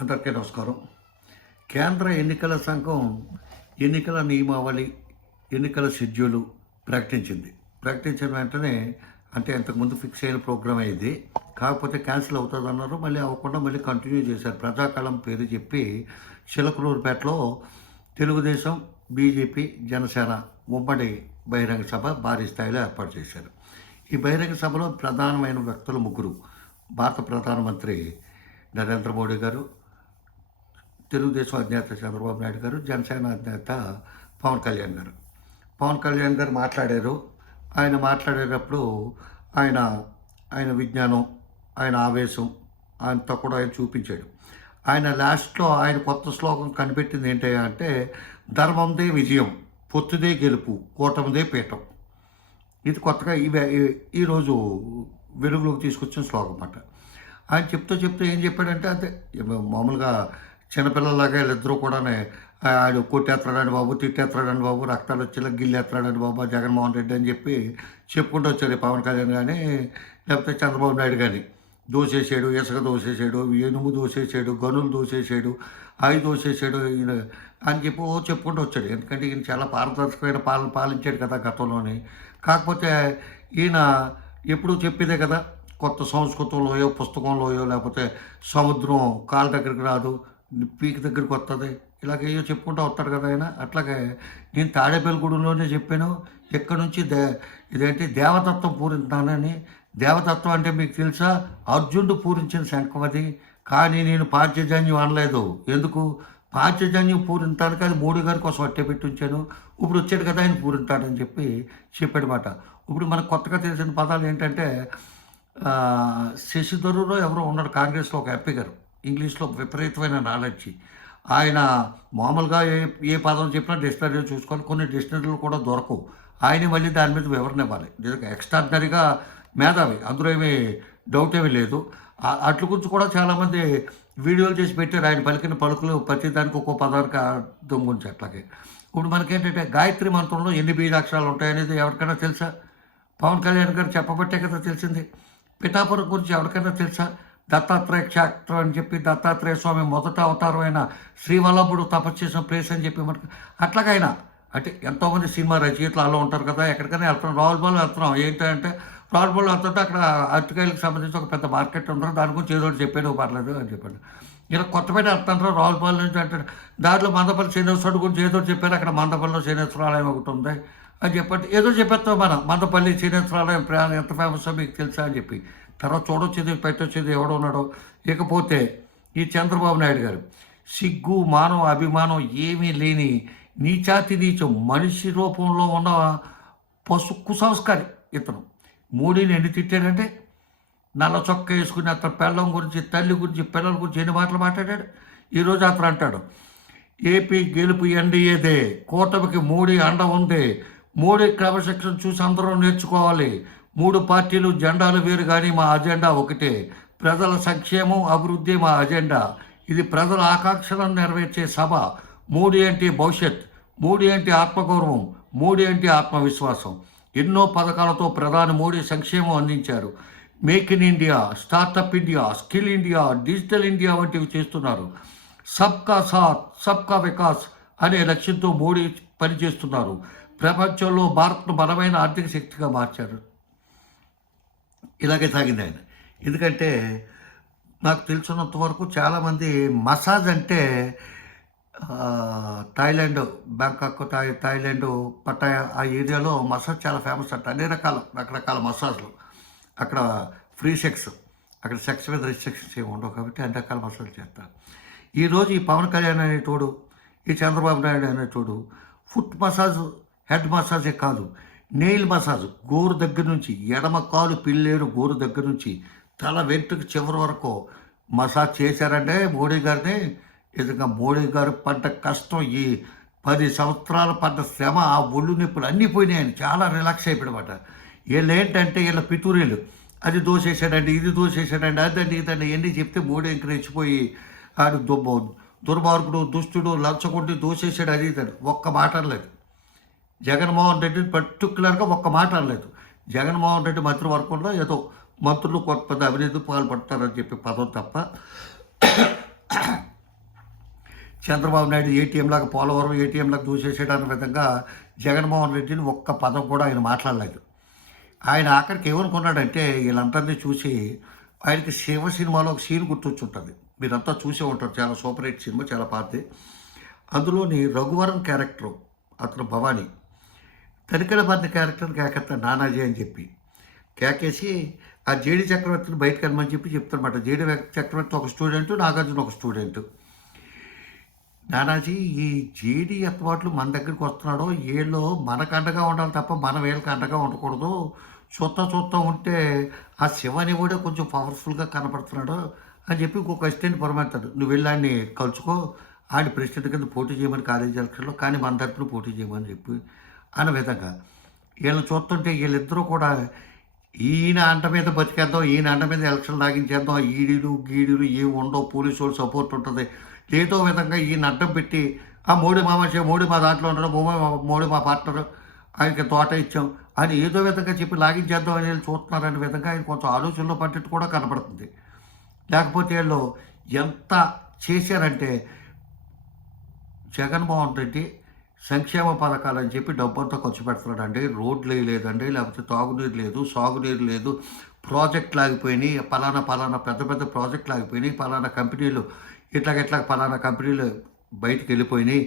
అందరికీ నమస్కారం. కేంద్ర ఎన్నికల సంఘం ఎన్నికల నియమావళి ఎన్నికల షెడ్యూలు ప్రకటించింది. ప్రకటించిన వెంటనే అంటే ఇంతకుముందు ఫిక్స్ అయిన ప్రోగ్రామ్ ఇది. కాకపోతే క్యాన్సిల్ అవుతుంది అన్నారు మళ్ళీ అవ్వకుండా మళ్ళీ కంటిన్యూ చేశారు. ప్రజాకాలం పేరు చెప్పి చిలకలూరుపేటలో తెలుగుదేశం బీజేపీ జనసేన ఉమ్మడి బహిరంగ సభ భారీ స్థాయిలో ఏర్పాటు చేశారు. ఈ బహిరంగ సభలో ప్రధానమైన వ్యక్తులు ముగ్గురు. భారత ప్రధానమంత్రి నరేంద్ర మోడీ గారు తెలుగుదేశం అధినేత చంద్రబాబు నాయుడు గారు జనసేన అధినేత పవన్ కళ్యాణ్ గారు. పవన్ కళ్యాణ్ గారు మాట్లాడారు. ఆయన మాట్లాడేటప్పుడు ఆయన ఆయన విజ్ఞానం ఆయన ఆవేశం ఆయనతో కూడా ఆయన చూపించాడు. ఆయన లాస్ట్లో ఆయన కొత్త శ్లోకం కనిపెట్టింది ఏంటి అంటే ధర్మందే విజయం పొత్తుదే గెలుపు కూటమిదే పీఠం. ఇది కొత్తగా ఇవి ఈరోజు వెలుగులోకి తీసుకొచ్చిన శ్లోకం అన్నమాట. ఆయన చెప్తూ చెప్తూ ఏం చెప్పాడంటే అంతే మామూలుగా చిన్నపిల్లలాగా వీళ్ళిద్దరూ కూడానే ఆయన కొట్టేస్తాడండి బాబు తిట్టేస్తాడండి బాబు రక్తాలు వచ్చేలా గిల్లేస్తాడండి బాబు జగన్మోహన్ రెడ్డి అని చెప్పి చెప్పుకుంటూ వచ్చాడు పవన్ కళ్యాణ్ కానీ లేకపోతే చంద్రబాబు నాయుడు కానీ దోసేసాడు ఇసుక దోసేసాడు ఏనుము దోసేసాడు గనులు దోసేసాడు అవి దోసేసాడు ఈయన అని చెప్పి ఓ చెప్పుకుంటూ వచ్చాడు. ఎందుకంటే ఈయన చాలా పారదర్శకమైన పాలన పాలించాడు కదా గతంలోని. కాకపోతే ఈయన ఎప్పుడు చెప్పేదే కదా కొత్త సంస్కృతంలోయో పుస్తకంలోయో లేకపోతే సముద్రం కాళ్ళ దగ్గరికి రాదు పీక్ దగ్గరికి వస్తుంది ఇలాగేయో చెప్పుకుంటూ వస్తాడు కదా ఆయన. అట్లాగే నేను తాడేపల్లిగూడెంలోనే చెప్పాను. ఎక్కడి నుంచి దే ఇదేంటి దేవతత్వం పూరించానని దేవతత్వం అంటే మీకు తెలుసా? అర్జునుడు పూరించిన శంఖం అది. కానీ నేను పాంచజన్యం అనలేదు. ఎందుకు? పాంచజన్యం పూరించడానికి అది మోడీ గారి కోసం అట్టే పెట్టి ఉంచాను ఇప్పుడు వచ్చాడు కదా ఆయన పూరింటాడని చెప్పి చెప్పాడు మాట. ఇప్పుడు మనకు కొత్తగా తెలిసిన పదాలు ఏంటంటే శశిధరులో ఎవరో ఉన్నాడు కాంగ్రెస్లో ఒక ఎంపీ గారు. ఇంగ్లీష్లో విపరీతమైన నాలెడ్జ్ ఆయన మామూలుగా ఏ ఏ పదం చెప్పినా డిక్షనరీలో చూసుకోవాలి. కొన్ని డిక్షనరీలు కూడా దొరకవు. ఆయన మళ్ళీ దాని మీద వివరణ ఇవ్వాలి. నిజంగా ఎక్స్ట్రాడినరీగా మేధావి. అందులో ఏమీ డౌట్ ఏమీ లేదు. అట్ల గురించి కూడా చాలామంది వీడియోలు చేసి పెట్టారు. ఆయన పలికిన పలుకులు ప్రతి దానికి ఒక్కో పదానికి అర్థం గురించి అట్లాగే. ఇప్పుడు మనకేంటంటే గాయత్రి మంత్రంలో ఎన్ని బీజాక్షరాలు ఉంటాయనేది ఎవరికైనా తెలుసా? పవన్ కళ్యాణ్ గారు చెప్పబట్టే కదా తెలిసింది. పిఠాపురం గురించి ఎవరికైనా తెలుసా? దత్తాత్రేయ క్షేత్రం అని చెప్పి దత్తాత్రేయ స్వామి మొదట అవతారమైన శ్రీవల్లభుడు తపస్సు చేసిన ప్లేస్ అని చెప్పి మనకు అట్లాగైనా అంటే ఎంతోమంది సినిమా రచయితలు అలా ఉంటారు కదా ఎక్కడికైనా వెళ్తున్నాం. రావుల బాల్ వెళ్తున్నాం. ఏంటంటే రావుల బాల్ వెళ్తుంటే అక్కడ అరటికాయలకు సంబంధించి ఒక పెద్ద మార్కెట్ ఉంటారు దాని గురించి ఏదో చెప్పాడు పర్లేదు అని చెప్పాడు. ఇలా కొత్తపేట వెళ్తుంటారు రావులపాలెం నుంచి అంటాడు దాంట్లో మందపల్లి శ్రీనివాసరావు గురించి ఏదో చెప్పారు. అక్కడ మందపల్లిలో శ్రీనివాసరాలయం ఒకటి ఉంది అని చెప్పండి. ఏదో చెప్పేస్తాం మనం. మందపల్లి శ్రీనివాసరాలయం ప్రయాణం ఎంత ఫేమస్ మీకు తెలుసా అని చెప్పి. తర్వాత చూడొచ్చేది పెట్టొచ్చేది ఎవడో ఉన్నాడో. ఇకపోతే ఈ చంద్రబాబు నాయుడు గారు సిగ్గు మానవ అభిమానం ఏమీ లేని నీచాతి నీచం మనిషి రూపంలో ఉన్న పశు కుసంస్కారి ఇతను. మోడీని ఎన్ని తిట్టాడంటే నల్ల చొక్క వేసుకుని అతను పిల్లం గురించి తల్లి గురించి పిల్లల గురించి ఎన్ని మాటలు మాట్లాడాడు? ఈరోజు అతను అంటాడు ఏపీ గెలుపు ఎన్డీఏదే కూటమికి మోడీ అండ ఉంది. మోడీ క్రమశిక్షణ చూసి అందరం నేర్చుకోవాలి. మూడు పార్టీలు జెండాలు వేరు కానీ మా అజెండా ఒకటే. ప్రజల సంక్షేమం అభివృద్ధి మా అజెండా. ఇది ప్రజల ఆకాంక్షలను నెరవేర్చే సభ. మూడు ఏంటి భవిష్యత్? మూడు ఏంటి ఆత్మగౌరవం? మూడు ఏంటి ఆత్మవిశ్వాసం? ఎన్నో పథకాలతో ప్రధాని మోడీ సంక్షేమం అందించారు. Make in India startup India skill India digital India వంటివి చేస్తున్నారు. సబ్కా సాత్ సబ్కా వికాస్ అనే లక్ష్యంతో మోడీ పనిచేస్తున్నారు. ప్రపంచంలో భారత్ను బలమైన ఆర్థిక శక్తిగా మార్చారు. ఇలాగే సాగింది ఆయన. ఎందుకంటే నాకు తెలిసినంత వరకు చాలామంది మసాజ్ అంటే Thailand Bangkok Thai Thailand Pattaya ఆ ఏరియాలో మసాజ్ చాలా ఫేమస్ అంట. అన్ని రకాల రకరకాల మసాజ్లు. అక్కడ ఫ్రీ సెక్స్ అక్కడ సెక్స్ మీద రిస్ట్రిక్షన్స్ ఏమి ఉండవు కాబట్టి అన్ని రకాల మసాజ్ చేస్తారు. ఈరోజు ఈ పవన్ కళ్యాణ్ అనే చూడు ఈ చంద్రబాబు నాయుడు అనే చూడు ఫుట్ మసాజ్ హెడ్ మసాజే కాదు. నెయిల్ మసాజ్ గోరు దగ్గర నుంచి ఎడమ కాలు పిల్లేరు గోరు దగ్గర నుంచి తల వెంట్రుక చివరి వరకు మసాజ్ చేశారంటే మోడీ గారిని నిజంగా మోడీ గారు పడ్డ కష్టం ఈ పది సంవత్సరాల పడ్డ శ్రమ ఆ ఒళ్ళు నొప్పులు అన్నీ పోయినాయని చాలా రిలాక్స్ అయిపోయాడమాట వీళ్ళు ఏంటంటే వీళ్ళ పితూరీలు అది దోసేసాడండి ఇది దోసేసాడండి అదండి ఇదండి ఎన్ని చెప్తే మోడీ ఇంక రెచ్చిపోయి ఆడు దుబ్బ దుర్మార్గుడు దుష్టుడు లంచగొండి దోసేసాడు అది ఇదండి ఒక్క మాట అనలేదు జగన్మోహన్ రెడ్డి పర్టికులర్గా ఒక్క మాట అనలేదు. జగన్మోహన్ రెడ్డి మంత్రివర్గంలో ఏదో మంత్రులు కొంత అవినీతి పాల్పడతారని చెప్పి పదం తప్ప చంద్రబాబు నాయుడు ఏటీఎం లాగా పోలవరం ఏటీఎం లాగా దూసేసేయడానికి విధంగా జగన్మోహన్ రెడ్డిని ఒక్క పదం కూడా ఆయన మాట్లాడలేదు. ఆయన అక్కడికి ఏమనుకున్నాడంటే వీళ్ళందరినీ చూసి ఆయనకి శివ సినిమాలో ఒక సీన్ గుర్తొచ్చుంటుంది. మీరంతా చూసే ఉంటారు. చాలా సూపర్ హిట్ సినిమా చాలా పాతది. అందులోని రఘువరం క్యారెక్టర్ అతను భవానీ. తనికల బంది క్యారెక్టర్ కేకెత్త నానాజీ అని చెప్పి కేకేసి ఆ జేడి చక్రవర్తిని బయటకు వెళ్ళమని చెప్పి చెప్తారన్నమాట. జేడి చక్రవర్తి ఒక స్టూడెంట్ నాగార్జున ఒక స్టూడెంట్. నానాజీ ఈ జేడి ఎత్తబాట్లు మన దగ్గరికి వస్తున్నాడో ఏళ్ళు మనకు అండగా ఉండాలి తప్ప మన వీళ్ళకి అండగా ఉండకూడదు. చూస్తా చూస్తా ఉంటే ఆ శివని కూడా కొంచెం పవర్ఫుల్గా కనపడుతున్నాడు అని చెప్పి ఇంకొక అసిస్టెంట్ పొరమాడతాడు నువ్వు వెళ్ళి కలుసుకో ఆడి ప్రెసిడెంట్ కింద పోటీ చేయమని కాలేజీ ఎలక్షన్లో కానీ మన తరపున పోటీ చేయమని చెప్పి అన్న విధంగా వీళ్ళని చూస్తుంటే వీళ్ళిద్దరూ కూడా ఈయన అంట మీద బతికేద్దాం ఈయన అంట మీద ఎలక్షన్ లాగించేద్దాం ఈడీలు గీడీలు ఏమి ఉండవు పోలీసు వాళ్ళు సపోర్ట్ ఉంటుంది. ఏదో విధంగా ఈయన అడ్డం పెట్టి ఆ మోడీ మా మనిషి మోడీ మా దాంట్లో ఉండడం మోడీ మా- మోడీ మా పార్ట్నర్ ఆయనకి తోట ఇచ్చాం అని ఏదో విధంగా చెప్పి లాగించేద్దాం అని వీళ్ళు చూస్తున్నారనే విధంగా ఆయన కొంచెం ఆలోచనలో పడ్డట్టు కూడా కనపడుతుంది. లేకపోతే వీళ్ళు ఎంత చేశారంటే జగన్మోహన్ రెడ్డి సంక్షేమ పథకాలు అని చెప్పి డబ్బంతా ఖర్చు పెడుతున్నాడండి. రోడ్లు లేదండి లేకపోతే తాగునీరు లేదు సాగునీరు లేదు ప్రాజెక్ట్ లాగిపోయినాయి పలానా పలానా పెద్ద పెద్ద ప్రాజెక్ట్ లాగిపోయినాయి పలానా కంపెనీలు ఇట్లాగట్లా పలానా కంపెనీలు బయటికి వెళ్ళిపోయినాయి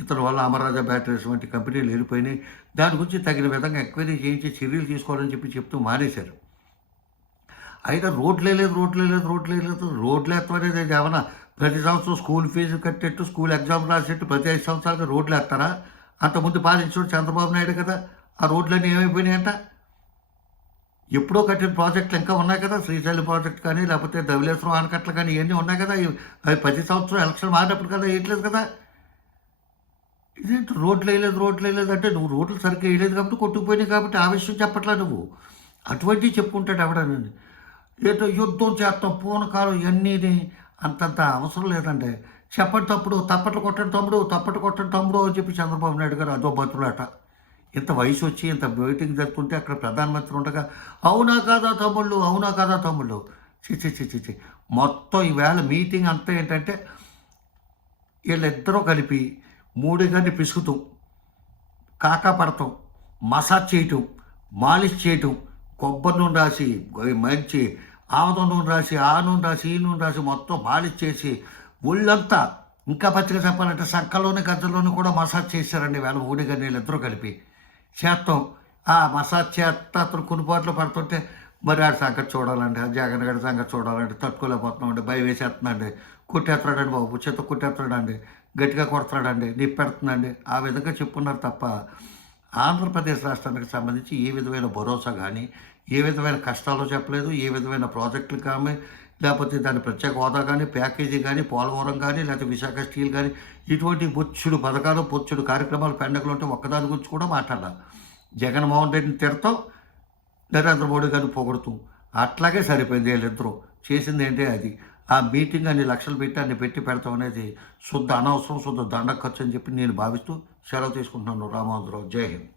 ఇతని వల్ల అమరాజా బ్యాటరీస్ వంటి కంపెనీలు వెళ్ళిపోయినాయి. దాని గురించి తగిన విధంగా ఎంక్వైరీ చేయించి చర్యలు తీసుకోవాలని చెప్పి చెప్తూ మానేశారు. అయితే రోడ్లే లేదు రోడ్లే లేదు రోడ్లే లేదు రోడ్లు ఎత్తమనేది ఏమన్నా ప్రతి సంవత్సరం స్కూల్ ఫీజు కట్టేట్టు స్కూల్ ఎగ్జామ్ రాసేట్టు ప్రతి ఐదు సంవత్సరాలకు రోడ్లు వేస్తారా? అంతకుముందు పాలించాడు చంద్రబాబు నాయుడు కదా ఆ రోడ్లన్నీ ఏమైపోయినాయంట? ఎప్పుడో కట్టిన ప్రాజెక్టులు ఇంకా ఉన్నాయి కదా శ్రీశైలం ప్రాజెక్ట్ కానీ లేకపోతే ధవలేశ్వరం ఆనకట్లు కానీ ఇవన్నీ ఉన్నాయి కదా అవి ప్రతి సంవత్సరం ఎలక్షన్ మారినప్పుడు కదా వేయట్లేదు కదా. ఇదేంటి రోడ్లు వేయలేదు రోడ్లు వేయలేదు అంటే నువ్వు రోడ్లు సరిగ్గా వేయలేదు కాబట్టి కొట్టుకుపోయినాయి కాబట్టి ఆ విషయం చెప్పట్లా నువ్వు? అటువంటివి చెప్పుకుంటాడు ఎవడనండి ఏదో యుద్ధం చేస్తాం పూనకాలం ఇవన్నీ అంతంత అవసరం లేదండి. చెప్పండి తప్పుడు తప్పట్లు కొట్టండి తమ్ముడు తప్పట్లు కొట్టండి తమ్ముడు అని చెప్పి చంద్రబాబు నాయుడు గారు అదో బతులాట ఇంత వయసు వచ్చి ఇంత మీటింగ్ జరుగుతుంటే అక్కడ ప్రధానమంత్రి ఉండగా అవునా కాదా తమ్ముళ్ళు అవునా కాదా తమ్ముళ్ళు? చిచి చిచి చి మొత్తం ఈవేళ మీటింగ్ అంతా ఏంటంటే వీళ్ళిద్దరూ కలిపి మూడు గంటలు పిసుకుతాం. కాకా పడతాం మసాజ్ చేయటం మాలిష్ చేయటం కొబ్బరి నుండి రాసి మంచి ఆముదం నూనె రాసి ఆ నూనె రాసి ఈ నూనె రాసి మొత్తం మాలిచ్చేసి ఒళ్ళంతా ఇంకా పచ్చిగా చెప్పాలంటే సంకలోని గద్దలోని కూడా మసాజ్ చేశారండి వేళ ఊడి గన్నీళ్ళు ఇద్దరు కలిపి. చేస్తాం ఆ మసాజ్ చేస్తా అతను కొనుపాట్లు పడుతుంటే మరి ఆ సంగతి చూడాలండి ఆ జగన్ గడి సంగతి చూడాలండి తట్టుకోలేకపోతున్నామండి భయం వేసేస్తున్నాండి కుట్టేస్తున్నాడండి బాబు చేత కుట్టేస్తున్నాడండి గట్టిగా కొడుతున్నాడండి నిప్పెడుతుందండి ఆ విధంగా చెప్పున్నారు తప్ప ఆంధ్రప్రదేశ్ రాష్ట్రానికి సంబంధించి ఏ విధమైన భరోసా కానీ ఏ విధమైన కష్టాలు చెప్పలేదు ఏ విధమైన ప్రాజెక్టులు కానీ లేకపోతే దాని ప్రత్యేక హోదా కానీ ప్యాకేజీ కానీ పోలవరం కానీ లేకపోతే విశాఖ స్టీల్ కానీ ఇటువంటి బొచ్చుడు పథకాలు బొచ్చుడు కార్యక్రమాలు పెండగలు ఉంటే ఒక్కదాని గురించి కూడా మాట్లాడాలి. జగన్మోహన్ రెడ్డిని తిడతాం నరేంద్ర మోడీ గారిని పొగడుతూ. అట్లాగే సరిపోయింది వీళ్ళిద్దరూ. చేసింది ఏంటి అది? ఆ మీటింగ్ అన్ని లక్షలు పెట్టి అన్ని పెట్టి పెడతాం అనేది శుద్ధ అనవసరం శుద్ధ దండ ఖర్చు అని చెప్పి నేను భావిస్తూ సెలవు తీసుకుంటున్నాను రామోహన్ జై హింద్.